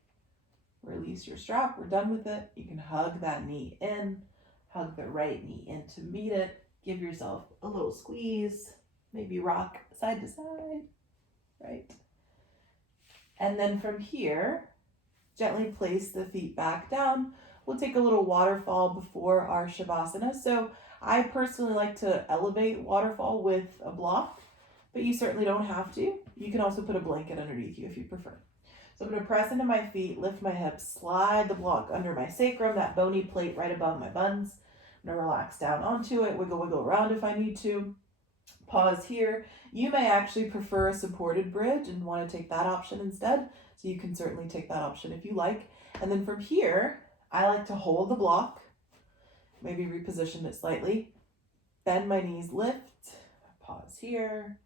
release your strap. We're done with it. You can hug that knee in, hug the right knee in to meet it. Give yourself a little squeeze, maybe rock side to side, right? And then from here, gently place the feet back down. We'll take a little waterfall before our Shavasana. So I personally like to elevate waterfall with a block, but you certainly don't have to. You can also put a blanket underneath you if you prefer. So I'm going to press into my feet, lift my hips, slide the block under my sacrum, that bony plate right above my buns. I'm going to relax down onto it, wiggle, wiggle around if I need to. Pause here. You may actually prefer a supported bridge and want to take that option instead. So you can certainly take that option if you like. And then from here, I like to hold the block, maybe reposition it slightly, bend my knees, lift, pause here.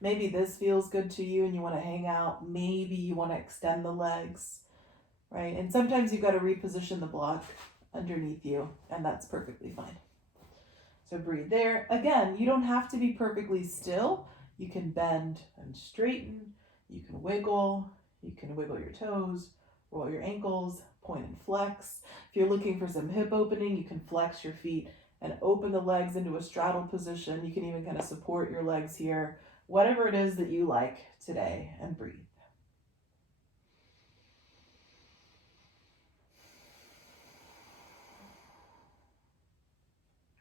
Maybe this feels good to you and you want to hang out. Maybe you want to extend the legs, right? And sometimes you've got to reposition the block underneath you, and that's perfectly fine. So breathe there. Again, you don't have to be perfectly still. You can bend and straighten. You can wiggle your toes, roll your ankles, point and flex. If you're looking for some hip opening, you can flex your feet and open the legs into a straddle position. You can even kind of support your legs here, whatever it is that you like today, and breathe.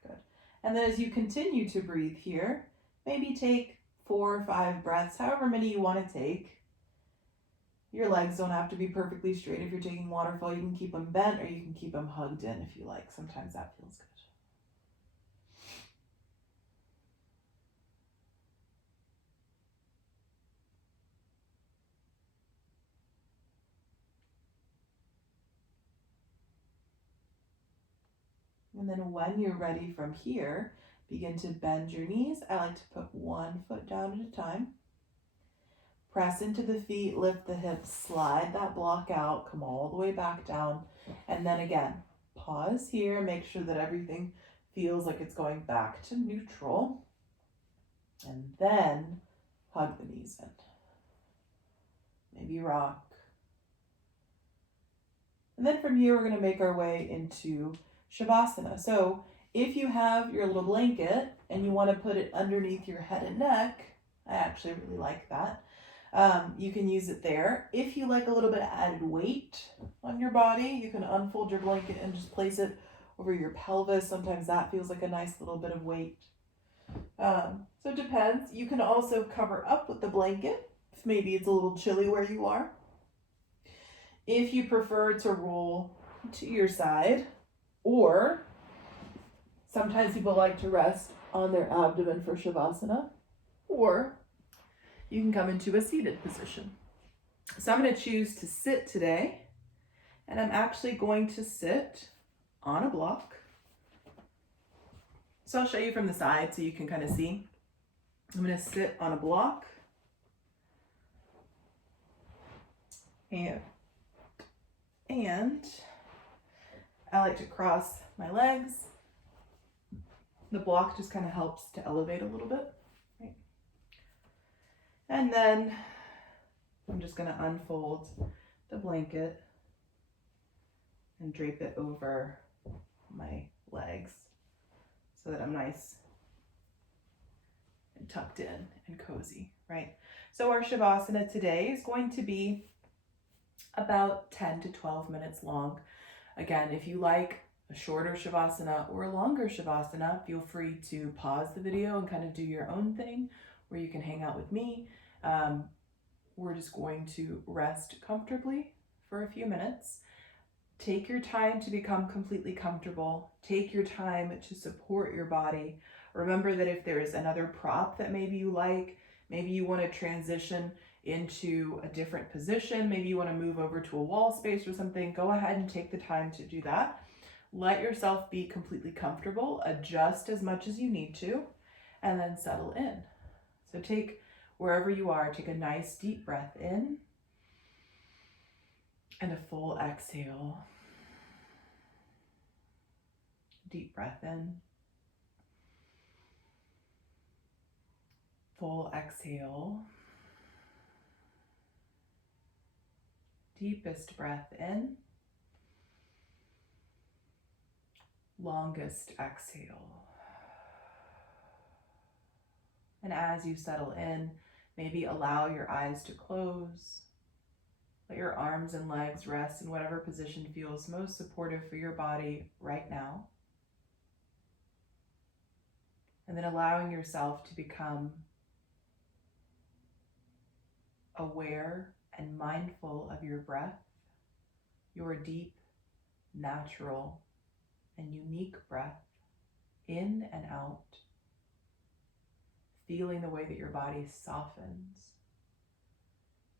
Good. And then as you continue to breathe here, maybe take 4 or 5 breaths, however many you want to take. Your legs don't have to be perfectly straight. If you're taking waterfall, you can keep them bent or you can keep them hugged in if you like. Sometimes that feels good. And then when you're ready from here, begin to bend your knees. I like to put one foot down at a time. Press into the feet, lift the hips, slide that block out, come all the way back down. And then again, pause here, make sure that everything feels like it's going back to neutral. And then hug the knees in. Maybe rock. And then from here, we're going to make our way into Shavasana. So if you have your little blanket and you want to put it underneath your head and neck, I actually really like that. You can use it there. If you like a little bit of added weight on your body, you can unfold your blanket and just place it over your pelvis. Sometimes that feels like a nice little bit of weight. So it depends. You can also cover up with the blanket if maybe it's a little chilly where you are. If you prefer to roll to your side, or sometimes people like to rest on their abdomen for Shavasana, or you can come into a seated position. So I'm going to choose to sit today, and I'm actually going to sit on a block. So I'll show you from the side so you can kind of see. I'm going to sit on a block, and I like to cross my legs. The block just kind of helps to elevate a little bit. Right? And then I'm just going to unfold the blanket and drape it over my legs so that I'm nice and tucked in and cozy, right? So our Shavasana today is going to be about 10 to 12 minutes long. Again, if you like a shorter Shavasana or a longer Shavasana, feel free to pause the video and kind of do your own thing, or you can hang out with me. We're just going to rest comfortably for a few minutes. Take your time to become completely comfortable. Take your time to support your body. Remember that if there is another prop that maybe you like, maybe you want to transition into a different position, maybe you want to move over to a wall space or something, go ahead and take the time to do that. Let yourself be completely comfortable, adjust as much as you need to, and then settle in. So take, wherever you are, take a nice deep breath in and a full exhale. Deep breath in. Full exhale. Deepest breath in. Longest exhale. And as you settle in, maybe allow your eyes to close. Let your arms and legs rest in whatever position feels most supportive for your body right now. And then allowing yourself to become aware and mindful of your breath, your deep, natural, and unique breath in and out, feeling the way that your body softens,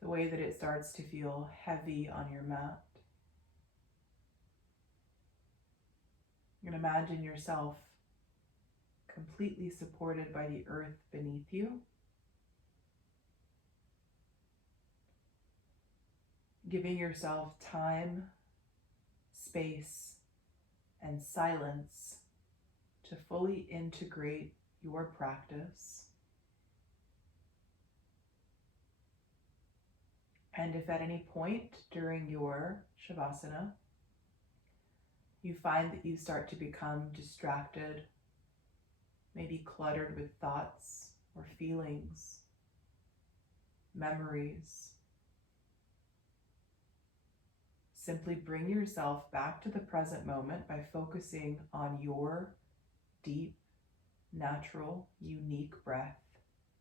the way that it starts to feel heavy on your mat. You can imagine yourself completely supported by the earth beneath you. Giving yourself time, space, and silence to fully integrate your practice. And if at any point during your Shavasana, you find that you start to become distracted, maybe cluttered with thoughts or feelings, memories, simply bring yourself back to the present moment by focusing on your deep, natural, unique breath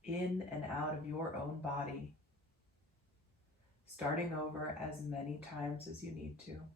in and out of your own body. starting over as many times as you need to.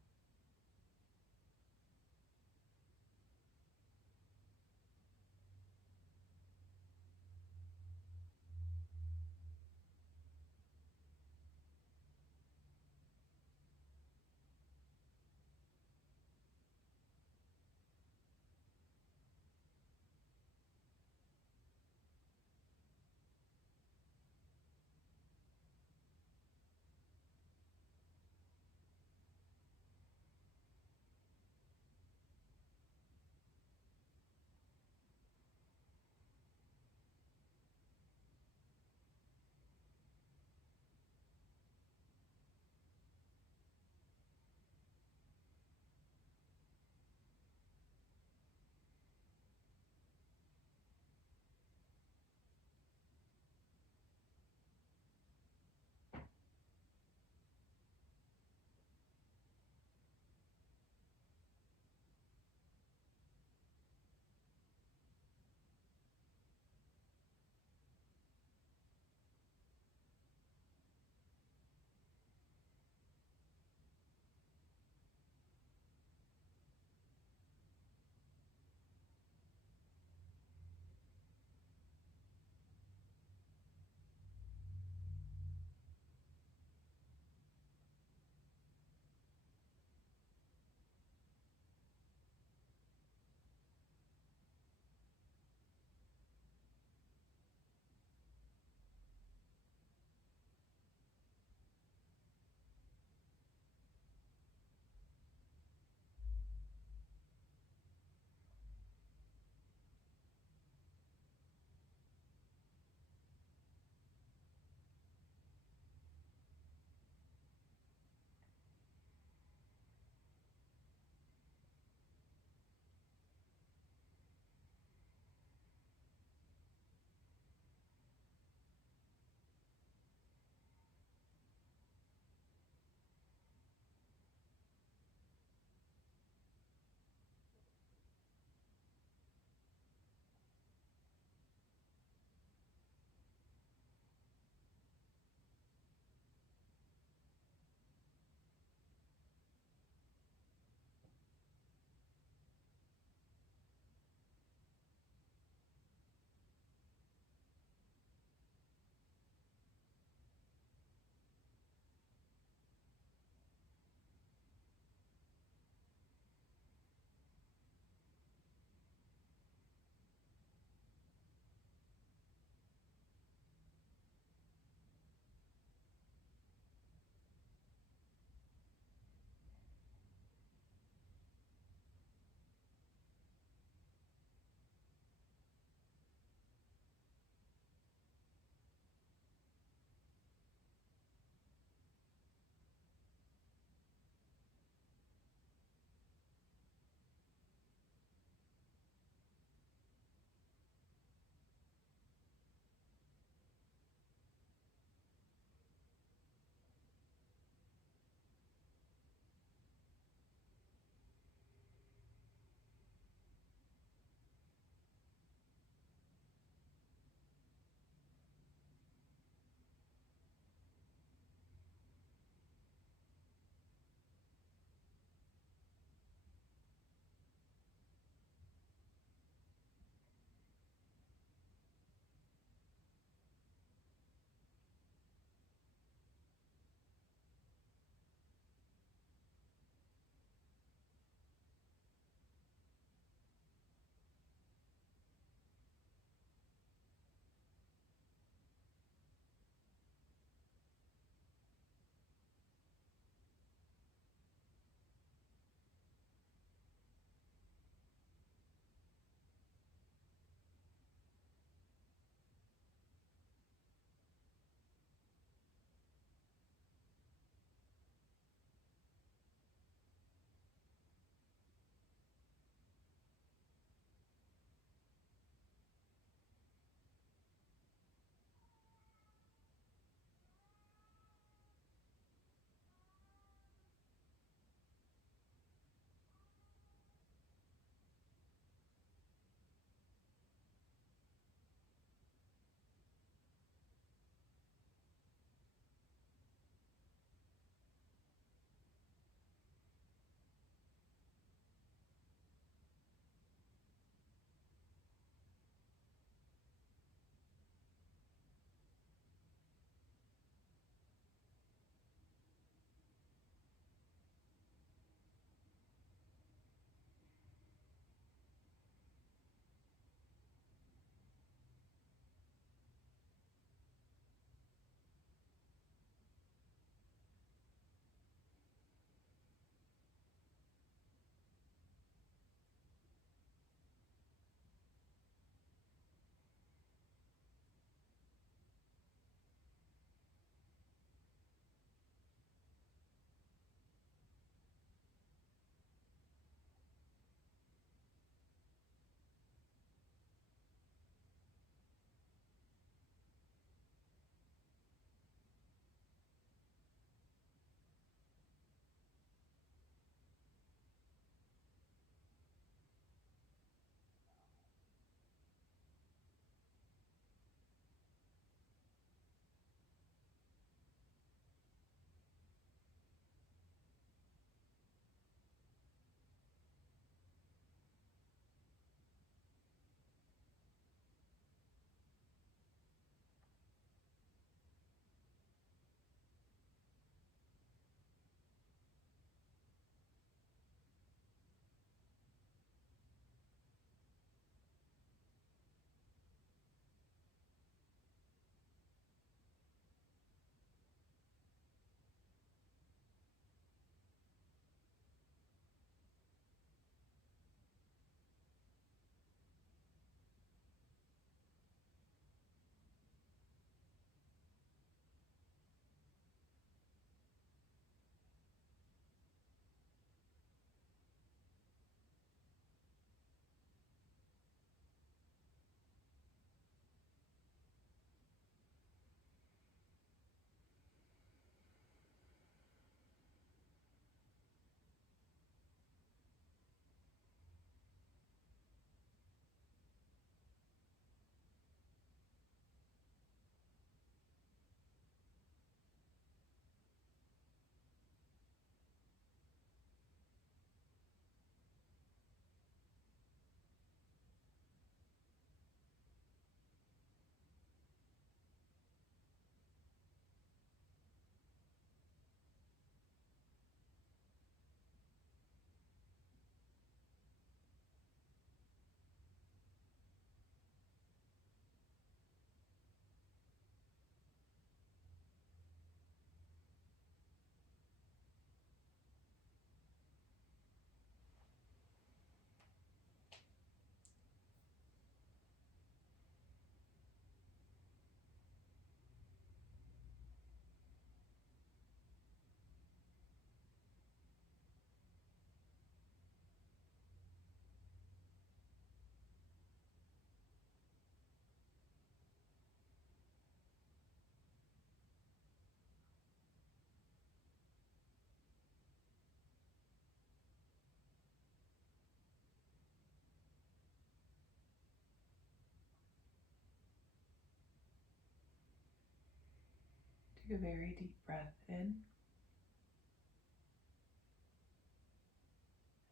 Take a very deep breath in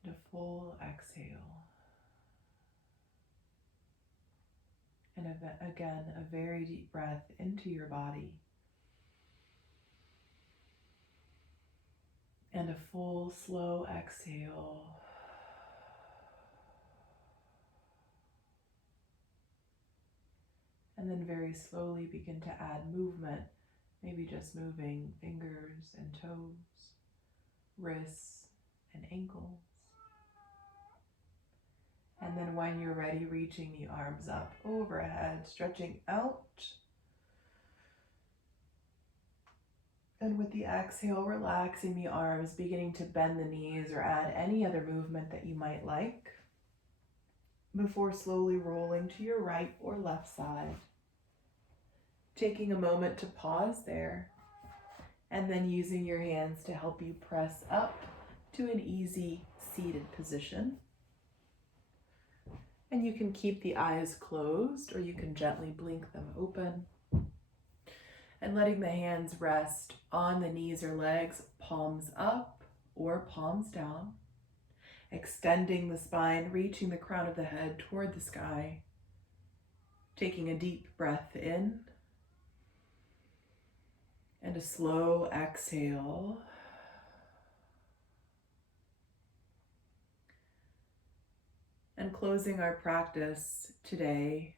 and a full exhale. And again, a very deep breath into your body. And a full, slow exhale. And then very slowly begin to add movement, maybe just moving fingers and toes, wrists and ankles. And then when you're ready, reaching the arms up overhead, stretching out. And with the exhale, relaxing the arms, beginning to bend the knees or add any other movement that you might like before slowly rolling to your right or left side. Taking a moment to pause there and then using your hands to help you press up to an easy seated position. And you can keep the eyes closed or you can gently blink them open. And letting the hands rest on the knees or legs, palms up or palms down. Extending the spine, reaching the crown of the head toward the sky. Taking a deep breath in. And a slow exhale. And closing our practice today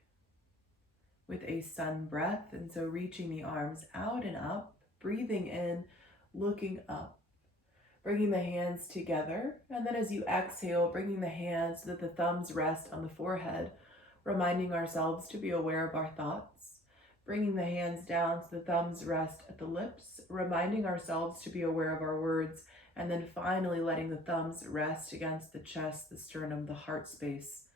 with a sun breath. And so reaching the arms out and up, breathing in, looking up, bringing the hands together. And then as you exhale, bringing the hands so that the thumbs rest on the forehead, reminding ourselves to be aware of our thoughts. Bringing the hands down so the thumbs rest at the lips, reminding ourselves to be aware of our words. And then finally letting the thumbs rest against the chest, the sternum, the heart space.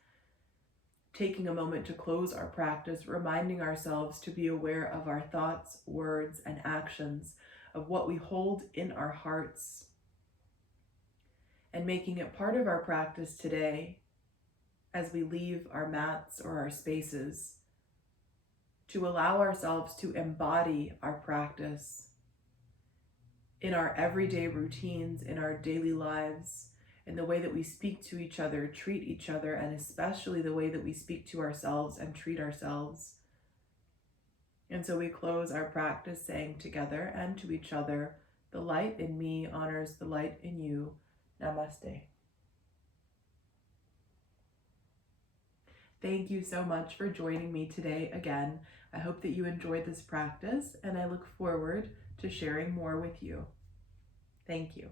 Taking a moment to close our practice, reminding ourselves to be aware of our thoughts, words, and actions, of what we hold in our hearts, and making it part of our practice today as we leave our mats or our spaces, to allow ourselves to embody our practice in our everyday routines, in our daily lives, in the way that we speak to each other, treat each other, and especially the way that we speak to ourselves and treat ourselves. And so we close our practice saying together and to each other, the light in me honors the light in you. Namaste. Thank you so much for joining me today again. I hope that you enjoyed this practice, and I look forward to sharing more with you. Thank you.